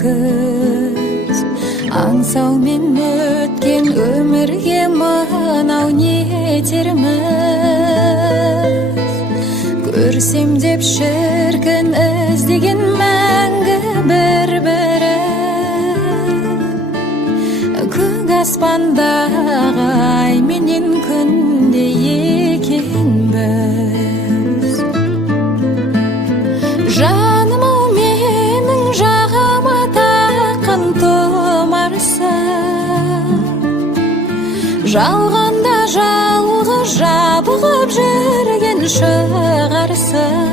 күз аңсаумен өткен өмірге мынау не етерміз. Көрсем деп шіркін іздеген мәңгі бір-бірін, көк аспандағы ай менен күндей екенбіз. Жаным-ау менің жағама таққан тұмарсың, жалғанда жалғыз жабығып жүрген шығарсың.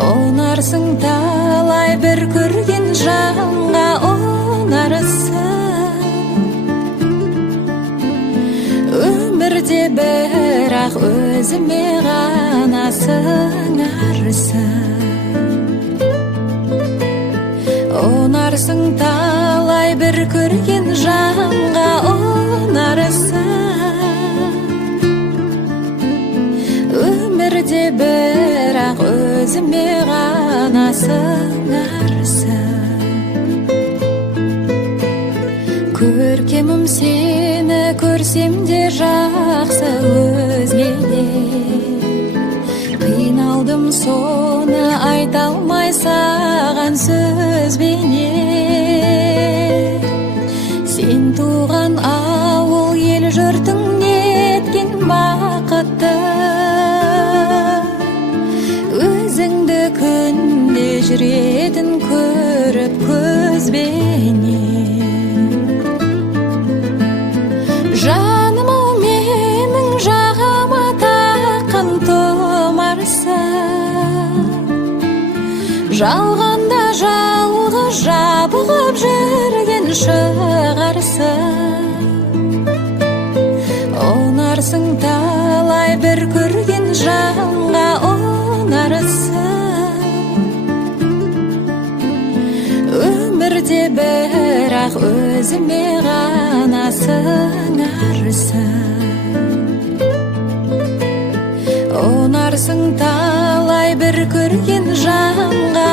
Онарсың талай бір көрген жанға онарсың. Өмірде бірақ өзіме ғана сыңарсың. Онарсың талай бір көрген жанға онарсың. Өмірде бірақ өзіме ғана сыңарсың. Көркемім сені көрсем де жақсы өзгелер, қиналдым соны айта алмай саған сөзбенен. Сен туған ауыл ел жұртың неткен бақытты, өзіңді күнде жүретін көріп көзбенен. Жаным-ау менің жағама таққан тұмарсың, жалғанда жалғыз жабығып жүрген шығарсың. Онарсың талай бір көрген жанға онарсың. Өмірде бірақ өзіме ғана сыңарсың. Онарсың талай бір көрген жанға